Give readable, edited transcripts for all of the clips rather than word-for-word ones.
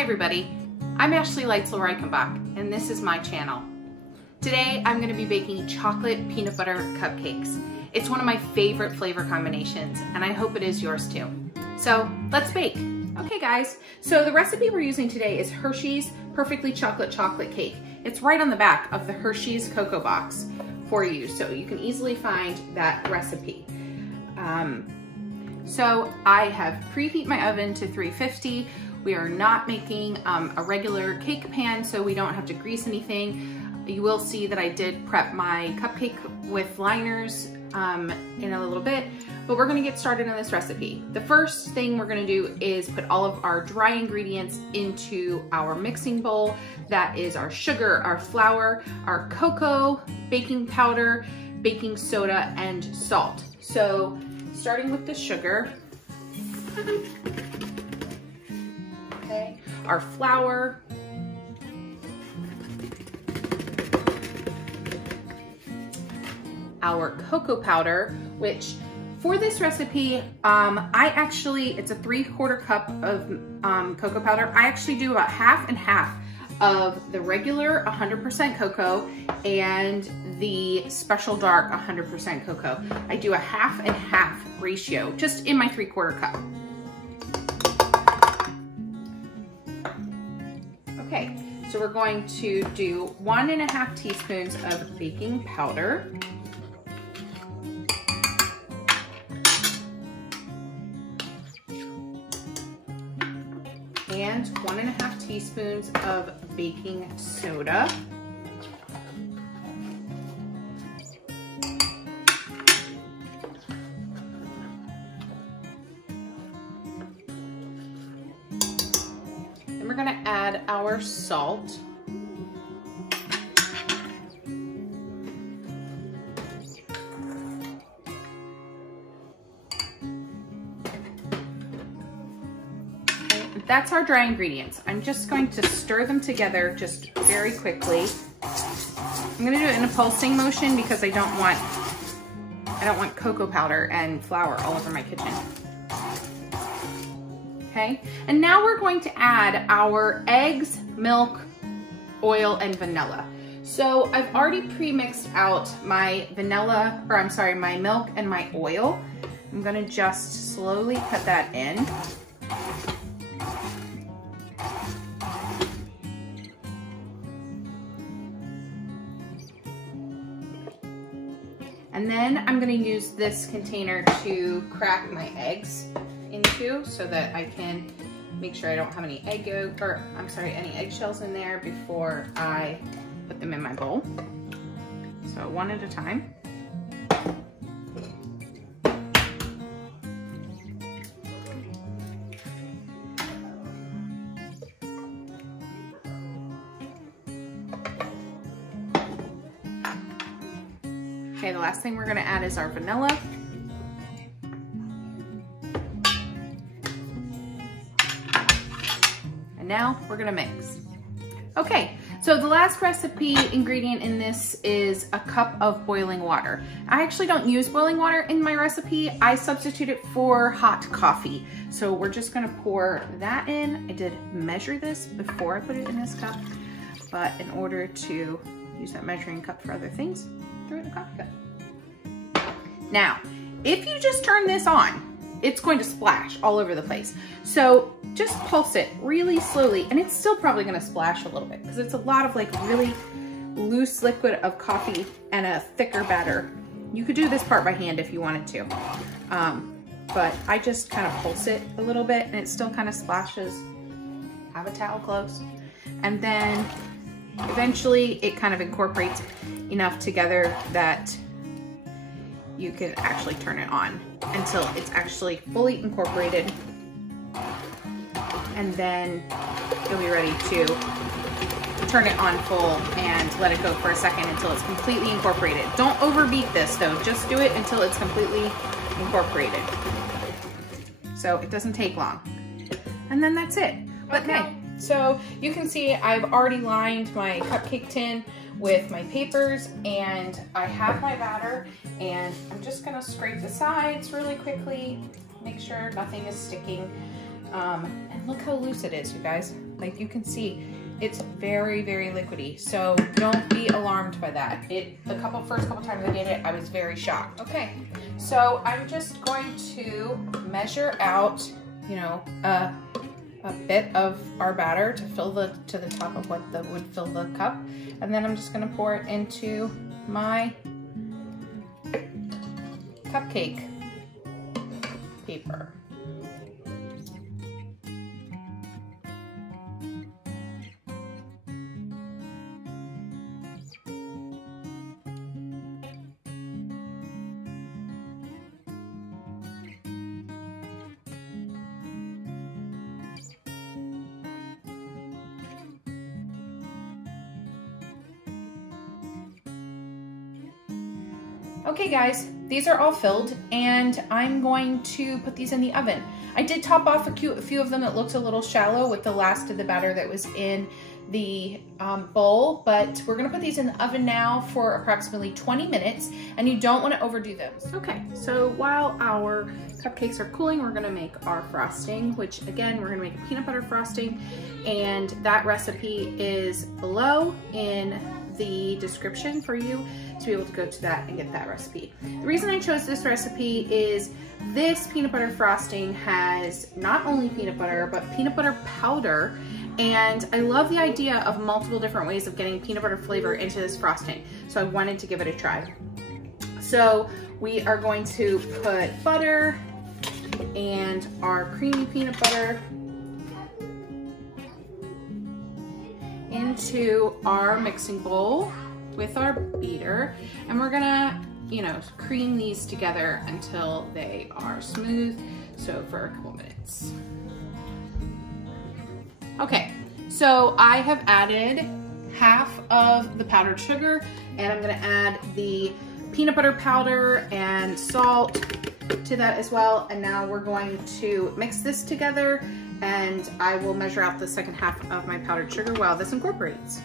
Hi everybody, I'm Leitzel-Reichenbach and this is my channel. Today I'm going to be baking chocolate peanut butter cupcakes. It's one of my favorite flavor combinations and I hope it is yours too. So let's bake. Okay guys, so the recipe we're using today is Hershey's Perfectly Chocolate Cake. It's right on the back of the Hershey's cocoa box for you, so you can easily find that recipe. So I have preheat my oven to 350. We are not making a regular cake pan, so we don't have to grease anything. You will see that I did prep my cupcake with liners in a little bit, but we're gonna get started on this recipe. The first thing we're gonna do is put all of our dry ingredients into our mixing bowl. That is our sugar, our flour, our cocoa, baking powder, baking soda, and salt. So starting with the sugar, okay, our flour, our cocoa powder, which for this recipe, it's a 3/4 cup of cocoa powder. I actually do about half and half of the regular 100% cocoa and the special dark 100% cocoa. I do a half and half ratio, just in my 3/4 cup. Okay, so we're going to do 1.5 teaspoons of baking powder. And 1.5 teaspoons of baking soda. Then we're gonna add our salt. That's our dry ingredients. I'm just going to stir them together just very quickly. I'm gonna do it in a pulsing motion because I don't want cocoa powder and flour all over my kitchen. Okay, and now we're going to add our eggs, milk, oil, and vanilla. So I've already pre-mixed out my my milk and my oil. I'm gonna just slowly put that in. And then I'm gonna use this container to crack my eggs into so that I can make sure I don't have any any eggshells in there before I put them in my bowl. So one at a time. Okay, the last thing we're gonna add is our vanilla. And now we're gonna mix. Okay, so the last recipe ingredient in this is a cup of boiling water. I actually don't use boiling water in my recipe. I substitute it for hot coffee. So we're just gonna pour that in. I did measure this before I put it in this cup, but in order to use that measuring cup for other things, throw it in a coffee cup. Now, if you just turn this on, it's going to splash all over the place. So just pulse it really slowly, and it's still probably gonna splash a little bit because it's a lot of like really loose liquid of coffee and a thicker batter. You could do this part by hand if you wanted to. But I just kind of pulse it a little bit and it still kind of splashes. Have a towel close. And then eventually it kind of incorporates enough together that you can actually turn it on until it's actually fully incorporated. And then you'll be ready to turn it on full and let it go for a second until it's completely incorporated. Don't overbeat this though, just do it until it's completely incorporated. So it doesn't take long. And then that's it. Okay, so you can see I've already lined my cupcake tin with my papers and I have my batter, and I'm just gonna scrape the sides really quickly, make sure nothing is sticking And look how loose it is, you guys. Like you can see, it's very, very liquidy. So don't be alarmed by that. The first couple times I did it, I was very shocked. Okay, so I'm just going to measure out, you know, a bit of our batter to fill to the top of what would fill the cup. And then I'm just gonna pour it into my cupcake paper. Okay guys, these are all filled and I'm going to put these in the oven. I did top off a few of them. It looked a little shallow with the last of the batter that was in the bowl, but we're gonna put these in the oven now for approximately 20 minutes, and you don't wanna overdo those. Okay, so while our cupcakes are cooling, we're gonna make our frosting, which again, we're gonna make a peanut butter frosting, and that recipe is below in the description for you to be able to go to that and get that recipe. The reason I chose this recipe is this peanut butter frosting has not only peanut butter, but peanut butter powder. And I love the idea of multiple different ways of getting peanut butter flavor into this frosting. So I wanted to give it a try. So we are going to put butter and our creamy peanut butter into our mixing bowl with our beater, and we're gonna, you know, cream these together until they are smooth, so for a couple minutes. Okay, so I have added half of the powdered sugar, and I'm gonna add the peanut butter powder and salt to that as well, and now we're going to mix this together, and I will measure out the second half of my powdered sugar while this incorporates.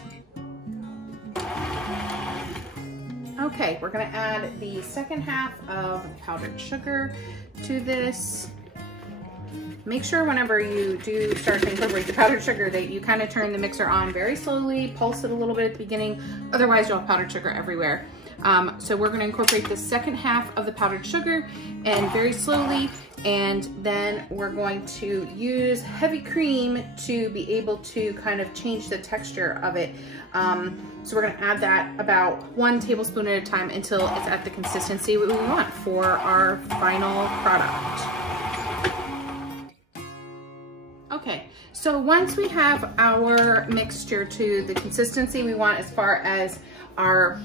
Okay, we're gonna add the second half of powdered sugar to this. Make sure whenever you do start to incorporate the powdered sugar that you kind of turn the mixer on very slowly, pulse it a little bit at the beginning, otherwise you'll have powdered sugar everywhere. So we're gonna incorporate the second half of the powdered sugar and very slowly, and then we're going to use heavy cream to be able to kind of change the texture of it. So we're gonna add that about 1 tablespoon at a time until it's at the consistency we want for our final product. Okay, so once we have our mixture to the consistency we want as far as our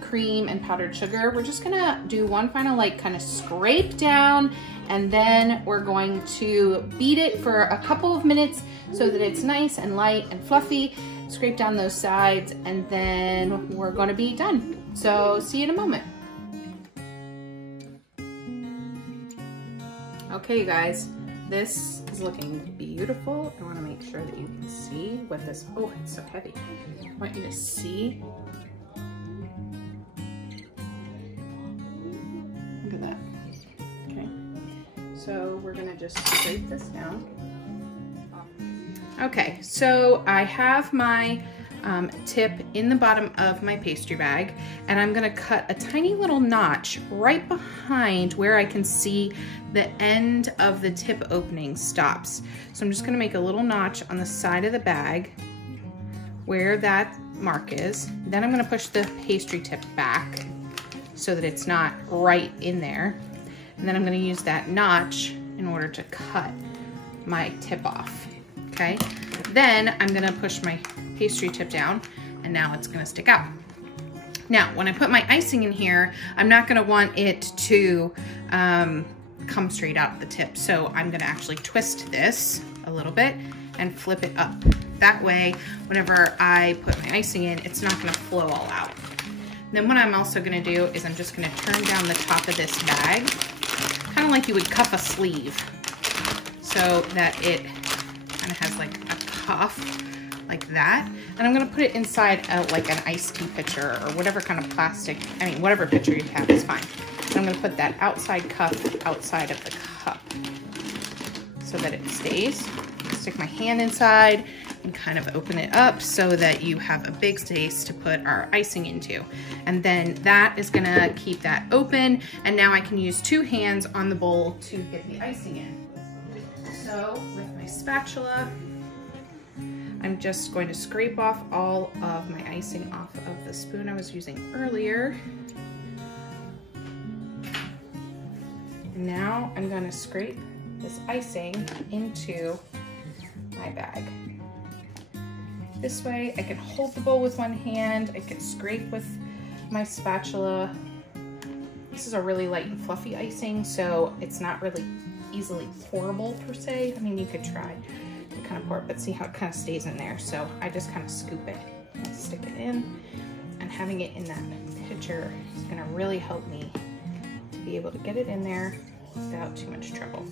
cream and powdered sugar, we're just gonna do one final like kind of scrape down, and then we're going to beat it for a couple of minutes so that it's nice and light and fluffy. Scrape down those sides, and then we're gonna be done. So see you in a moment. Okay, you guys, this is looking beautiful. I wanna make sure that you can see what this, oh, it's so heavy. I want you to see. Look at that. Okay, so we're gonna just scrape this down. Okay, so I have my tip in the bottom of my pastry bag, and I'm gonna cut a tiny little notch right behind where I can see the end of the tip opening stops. So I'm just gonna make a little notch on the side of the bag where that mark is. Then I'm gonna push the pastry tip back so that it's not right in there. And then I'm gonna use that notch in order to cut my tip off. Okay, then I'm gonna push my pastry tip down, and now it's gonna stick out. Now, when I put my icing in here, I'm not gonna want it to come straight out the tip. So I'm gonna actually twist this a little bit and flip it up. That way, whenever I put my icing in, it's not gonna flow all out. Then what I'm also gonna do is I'm just gonna turn down the top of this bag, kind of like you would cuff a sleeve, so that it kind of has like a cuff like that. And I'm gonna put it inside like an iced tea pitcher or whatever kind of plastic, I mean, whatever pitcher you have is fine. And I'm gonna put that outside cuff outside of the cup. so that it stays. Stick my hand inside and kind of open it up so that you have a big space to put our icing into. And then that is gonna keep that open. And now I can use 2 hands on the bowl to get the icing in. So with my spatula, I'm just going to scrape off all of my icing off of the spoon I was using earlier. And now I'm going to scrape this icing into my bag. This way I can hold the bowl with one hand, I can scrape with my spatula. This is a really light and fluffy icing, so it's not really easily pourable per se. I mean, you could try to kind of pour it, but see how it kind of stays in there. So I just kind of scoop it and stick it in, and having it in that pitcher is gonna really help me to be able to get it in there without too much trouble.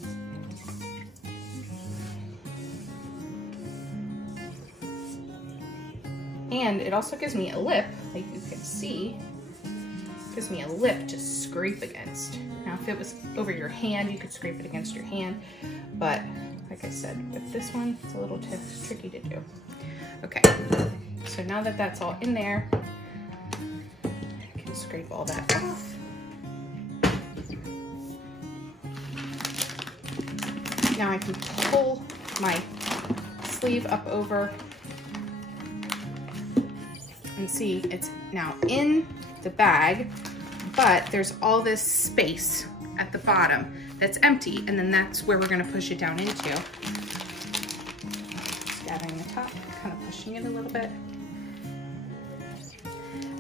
And it also gives me a lip, like you can see, gives me a lip to scrape against. Now if it was over your hand, you could scrape it against your hand, but like I said, with this one, it's a little tricky to do. Okay, so now that that's all in there, I can scrape all that off. Now I can pull my sleeve up over and see it's now in the bag, but there's all this space at the bottom that's empty, and then that's where we're gonna push it down into. Just gathering the top, kind of pushing it a little bit.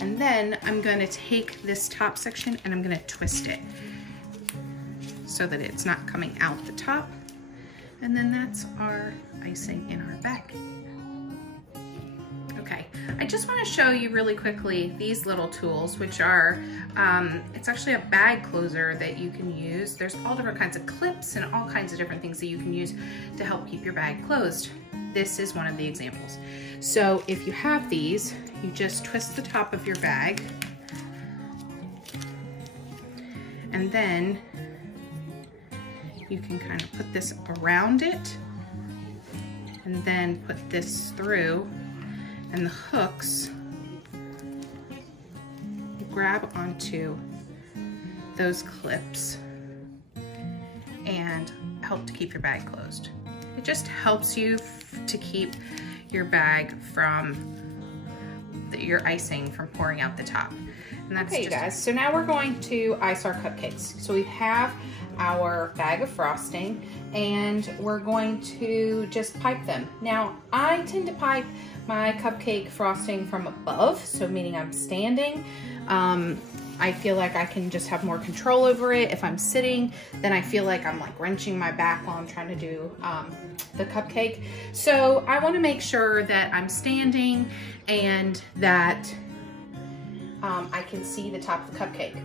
And then I'm gonna take this top section and I'm gonna twist it so that it's not coming out the top. And then that's our icing in our bag. Okay, I just want to show you really quickly these little tools, which are, it's actually a bag closer that you can use. There's all different kinds of clips and all kinds of different things that you can use to help keep your bag closed. This is one of the examples. So if you have these, you just twist the top of your bag, and then you can kind of put this around it, and then put this through, and the hooks grab onto those clips and help to keep your bag closed. It just helps you to keep your bag from your icing from pouring out the top. And that's okay, you guys, so now we're going to ice our cupcakes. So we have our bag of frosting and we're going to just pipe them. Now, I tend to pipe my cupcake frosting from above, so meaning I'm standing. I feel like I can just have more control over it. If I'm sitting, then I feel like I'm like wrenching my back while I'm trying to do the cupcake. So I want to make sure that I'm standing and that I can see the top of the cupcake.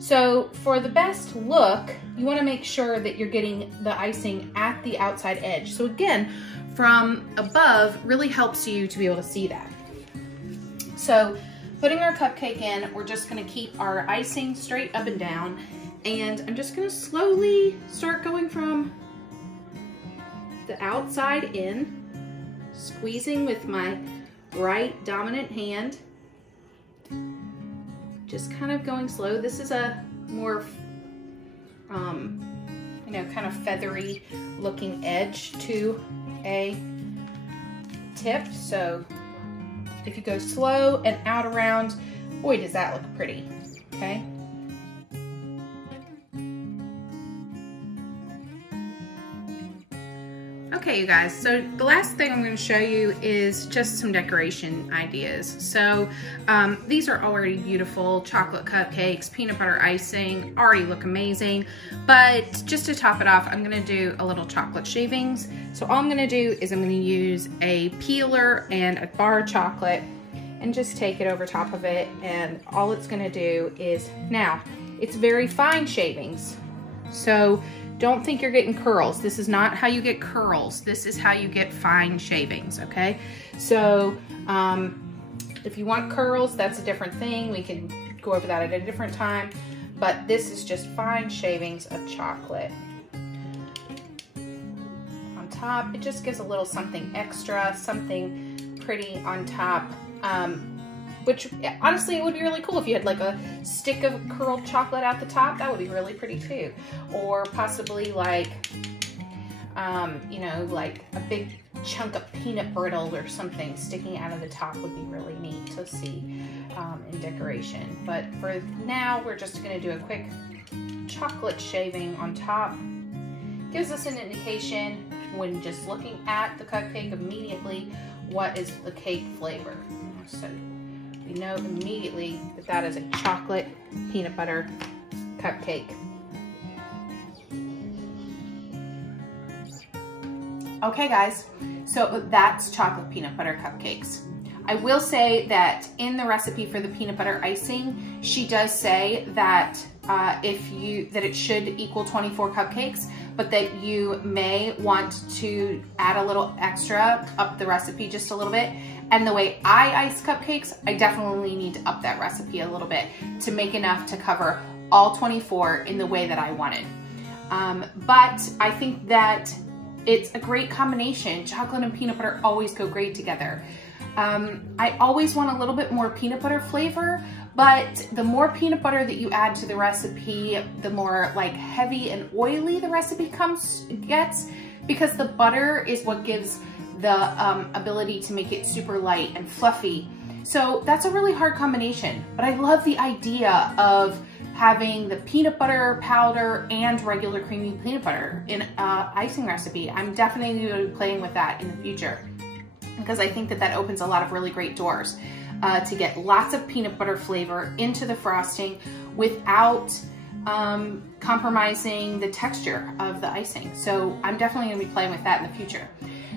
So for the best look, you want to make sure that you're getting the icing at the outside edge. So again, from above really helps you to be able to see that. So putting our cupcake in, we're just going to keep our icing straight up and down, and I'm just going to slowly start going from the outside in, squeezing with my right dominant hand, just kind of going slow. This is a more you know, kind of feathery looking edge to a tip, so if you go slow and out around, boy, does that look pretty, okay? Okay, you guys, so the last thing I'm going to show you is just some decoration ideas. So these are already beautiful chocolate cupcakes, peanut butter icing, already look amazing. But just to top it off, I'm going to do a little chocolate shavings. So all I'm going to do is I'm going to use a peeler and a bar of chocolate and just take it over top of it. And all it's going to do is, now, it's very fine shavings. So don't think you're getting curls. This is not how you get curls. This is how you get fine shavings, okay? So if you want curls, that's a different thing. We can go over that at a different time. But this is just fine shavings of chocolate. top. It just gives a little something extra, something pretty on top. Which honestly, it would be really cool if you had like a stick of curled chocolate at the top. That would be really pretty too. Or possibly like, you know, like a big chunk of peanut brittle or something sticking out of the top would be really neat to see in decoration. But for now, we're just gonna do a quick chocolate shaving on top. Gives us an indication when just looking at the cupcake immediately what is the cake flavor. So we know immediately that that is a chocolate peanut butter cupcake. Okay guys, so that's chocolate peanut butter cupcakes. I will say that in the recipe for the peanut butter icing, she does say that that it should equal 24 cupcakes, but that you may want to add a little extra, up the recipe just a little bit. And the way I ice cupcakes, I definitely need to up that recipe a little bit to make enough to cover all 24 in the way that I wanted. But I think that it's a great combination. Chocolate and peanut butter always go great together. I always want a little bit more peanut butter flavor, but the more peanut butter that you add to the recipe, the more like heavy and oily the recipe gets, because the butter is what gives the ability to make it super light and fluffy. So that's a really hard combination, but I love the idea of having the peanut butter powder and regular creamy peanut butter in icing recipe. I'm definitely going to be playing with that in the future, because I think that that opens a lot of really great doors to get lots of peanut butter flavor into the frosting without compromising the texture of the icing. So I'm definitely gonna be playing with that in the future.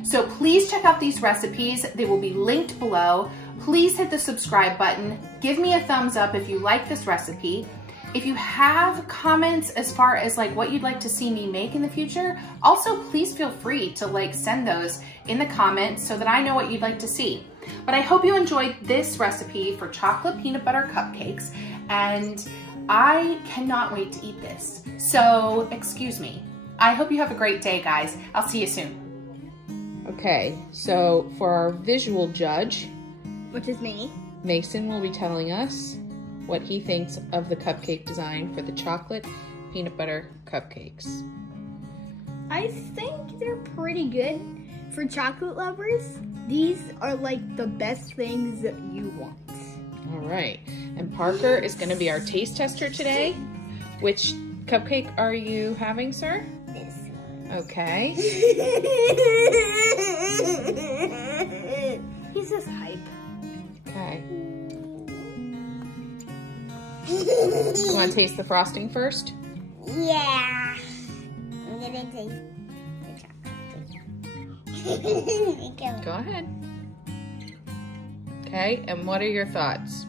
So please check out these recipes. They will be linked below. Please hit the subscribe button. Give me a thumbs up if you like this recipe. If you have comments as far as like what you'd like to see me make in the future, also please feel free to like send those in the comments so that I know what you'd like to see. But I hope you enjoyed this recipe for chocolate peanut butter cupcakes, and I cannot wait to eat this. So excuse me. I hope you have a great day, guys. I'll see you soon. Okay, so for our visual judge, which is me, Mason will be telling us what he thinks of the cupcake design for the chocolate peanut butter cupcakes. I think they're pretty good. For chocolate lovers, these are like the best things that you want. All right, and Parker is gonna be our taste tester today. Which cupcake are you having, sir? This one. Okay. He's just hype. Okay. You want to taste the frosting first? Yeah. I'm gonna taste the chocolate. Go ahead. Okay, and what are your thoughts?